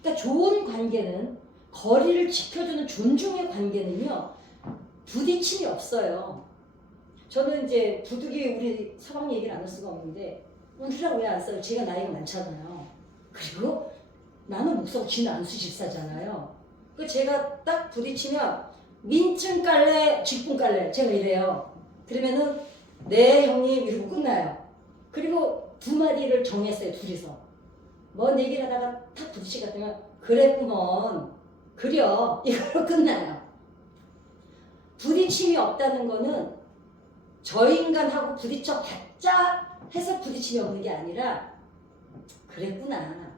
그러니까 좋은 관계는, 거리를 지켜주는 존중의 관계는요, 부딪힘이 없어요. 저는 이제 부득이 우리 서방 얘기를 안 할 수가 없는데, 우리랑 왜 안 써요? 제가 나이가 많잖아요. 그리고 나는 목사고 지는 안수 집사잖아요. 그 제가 딱 부딪히면 민증 깔래, 직분 깔래, 제가 이래요. 그러면은 네 형님 이러고 끝나요. 그리고 두 마디를 정했어요, 둘이서. 뭔 얘기를 하다가 탁 부딪히게 되면 그랬구먼, 그려, 이걸로 끝나요. 부딪힘이 없다는 거는 저 인간하고 부딪혀 봤자 해서 부딪힘이 없는 게 아니라 그랬구나.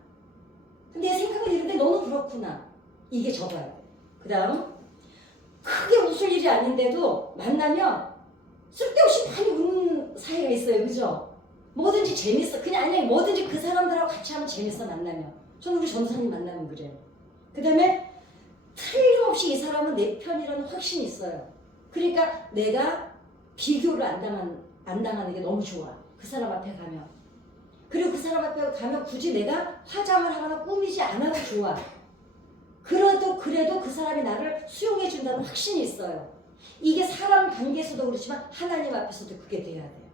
근데 생각은 이런데 너는 그렇구나. 이게 적어야 돼. 그 다음 크게 웃을 일이 아닌데도 만나면 쓸데없이 많이 웃는 사이가 있어요. 그죠? 뭐든지 재밌어. 그냥 아니 뭐든지 그 사람들하고 같이 하면 재밌어. 만나면. 저는 우리 전사님 만나면 그래요. 그 다음에 틀림없이 이 사람은 내 편이라는 확신이 있어요. 그러니까 내가 비교를 안 당하는 게 너무 좋아. 그 사람 앞에 가면. 그리고 그 사람 앞에 가면 굳이 내가 화장을 하거나 꾸미지 않아도 좋아. 그래도 그 사람이 나를 수용해 준다는 확신이 있어요. 이게 사람 관계에서도 그렇지만 하나님 앞에서도 그게 돼야 돼요.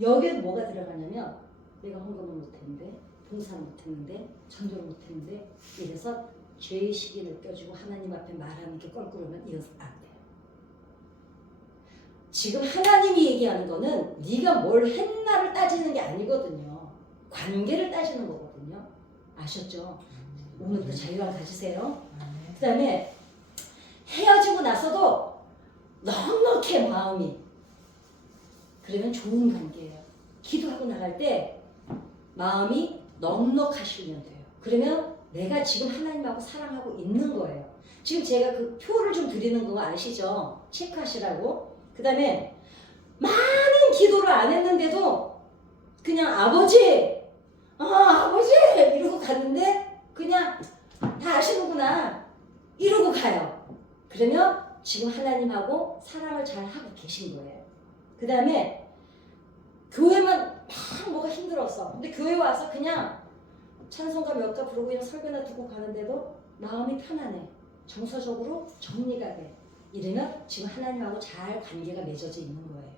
여기에 뭐가 들어가냐면 내가 헌금을 못했는데, 봉사를 못했는데, 전도를 못했는데, 이래서 죄의식이 느껴지고 하나님 앞에 말하는 게 껄끄러우면 이건 안 돼요. 지금 하나님이 얘기하는 거는 네가 뭘 했나를 따지는 게 아니거든요. 관계를 따지는 거거든요. 아셨죠? 오늘부터 자유함 가지세요. 그 다음에 헤어지고 나서도 넉넉해 마음이. 그러면 좋은 관계예요. 기도하고 나갈 때 마음이 넉넉하시면 돼요. 그러면 내가 지금 하나님하고 사랑하고 있는 거예요. 지금 제가 그 표를 좀 드리는 거 아시죠? 체크하시라고. 그 다음에 많은 기도를 안 했는데도 그냥 아버지 이러고 갔는데 그냥 다 아시는구나 이러고 가요. 그러면 지금 하나님하고 사랑을 잘 하고 계신 거예요. 그 다음에 교회만 막 뭐가 힘들었어. 근데 교회 와서 그냥 찬송가 몇 가 부르고 그냥 설교나 듣고 가는데도 마음이 편안해. 정서적으로 정리가 돼. 이러면 지금 하나님하고 잘 관계가 맺어져 있는 거예요.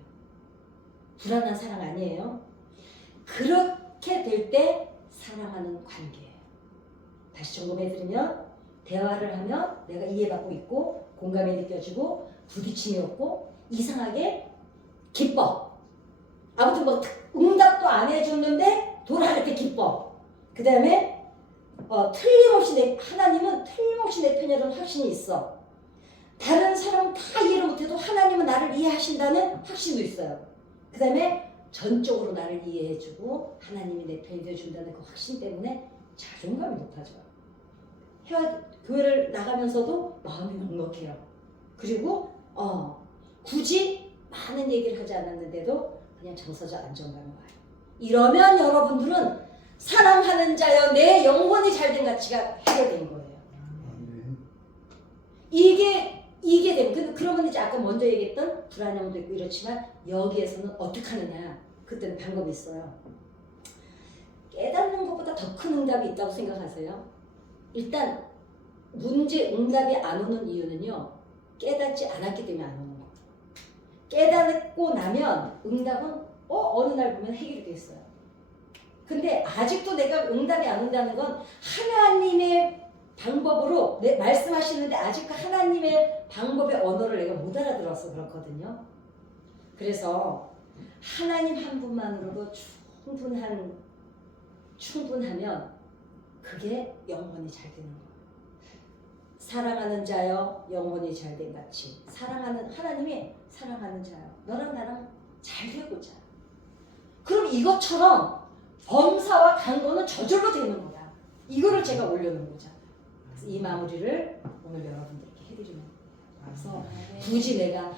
불안한 사랑 아니에요. 그렇게 될 때 사랑하는 관계예요. 다시 점검해드리면 대화를 하면 내가 이해받고 있고 공감이 느껴지고 부딪힘이 없고 이상하게 기뻐. 아무튼 뭐 응답도 안 해줬는데 돌아갈 때 기뻐. 그 다음에 틀림없이 하나님은 틀림없이 내 편이라는 확신이 있어. 다른 사람은 다 이해를 못해도 하나님은 나를 이해하신다는 확신도 있어요. 그 다음에 전적으로 나를 이해해주고 하나님이 내 편이 되어준다는 그 확신 때문에 자존감이 높아져요. 교회를 나가면서도 마음이 넉넉해요. 그리고 굳이 많은 얘기를 하지 않았는데도 그냥 정서적 안정감이 와요. 이러면 여러분들은 사랑하는 자여 내 영혼이 잘된 가치가 해결된 거예요. 이게 되면 그러면 이제 아까 먼저 얘기했던 불안함도 있고 이렇지만 여기에서는 어떻게 하느냐. 그때는 방법이 있어요. 깨닫는 것보다 더 큰 응답이 있다고 생각하세요. 일단 문제 응답이 안 오는 이유는요. 깨닫지 않았기 때문에 안 오는 거예요. 깨닫고 나면 응답은 어느 날 보면 해결이 돼 있어요. 근데 아직도 내가 응답이 안 온다는 건 하나님의 방법으로 말씀하시는데 아직 그 하나님의 방법의 언어를 내가 못 알아들어서 그렇거든요. 그래서 하나님 한 분만으로도 충분하면 그게 영혼이 잘 되는 거예요. 사랑하는 자여 영혼이 잘된 같이 하나님이 사랑하는 자여 너랑 나랑 잘 되고자. 그럼 이것처럼 범사와 강도는 저절로 되는 거야. 이거를 제가 올려놓은 거잖아요. 그래서 이 마무리를 오늘 여러분들께 해드리는 거예요. 그래서 굳이 내가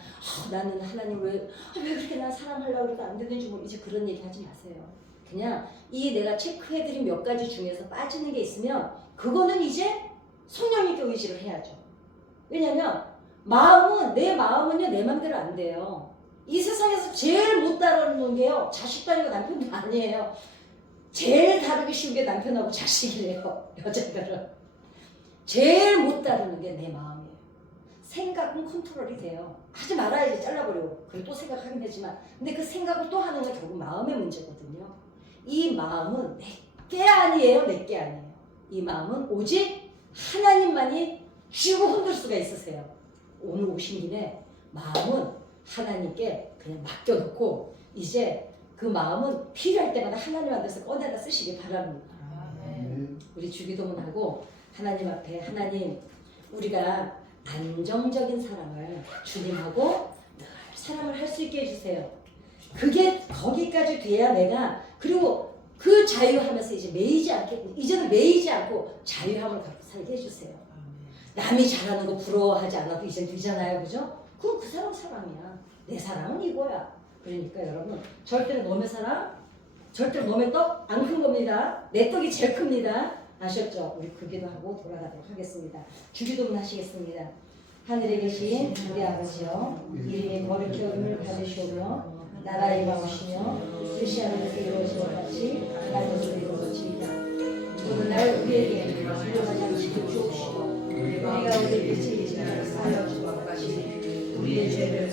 나는 하나님 왜 그렇게 난 사랑하려고 해도 안 되는지 이제 그런 얘기 하지 마세요. 그냥 이 내가 체크해드린 몇 가지 중에서 빠지는 게 있으면 그거는 이제 성령님께 의지를 해야죠. 왜냐면 내 마음은요 내 맘대로 안 돼요. 이 세상에서 제일 못 다루는 게요 자식도 아니고 남편도 아니에요. 제일 다루기 쉬운 게 남편하고 자식이래요. 여자들은 제일 못 다루는 게 내 마음이에요. 생각은 컨트롤이 돼요. 하지 말아야지 잘라버리고 그리고 또 생각하긴 되지만 근데 그 생각을 또 하는 건 결국 마음의 문제거든요. 이 마음은 내게 아니에요. 내게 아니에요. 이 마음은 오직 하나님만이 쥐고 흔들 수가 있으세요. 오늘 오신 김에 마음은 하나님께 그냥 맡겨놓고 이제 그 마음은 필요할 때마다 하나님한테서 꺼내다 쓰시기 바랍니다. 우리 주기도문하고 하나님 앞에 하나님 우리가 안정적인 사랑을 주님하고 늘 사랑을 할 수 있게 해주세요. 그게 거기까지 돼야 내가 그리고 그 자유하면서 이제는 매이지 않고 자유함을 갖고 살게 해주세요. 남이 잘하는 거 부러워하지 않아도 이제 되잖아요. 그죠? 그럼 그 사람 사랑이야. 내 사랑은 이거야. 그러니까 여러분 절대로 몸의 사랑 절대로 몸의 떡 안 큰 겁니다. 내 떡이 제일 큽니다. 아셨죠? 우리 그 기도하고 돌아가도록 하겠습니다. 주기도문 하시겠습니다. 하늘에 계신 우리 아버지여 이름이 거룩히 여김을 받으시오며 나라에 임하오시며 뜻이 하늘에서 이루어지것 같이 땅에서도 이루어지이다. 오늘날 우리에게 불려가지 않으시고 주옵시고 우리가 우리에게 죄짓는 사하여 주것 같이 우리의 죄를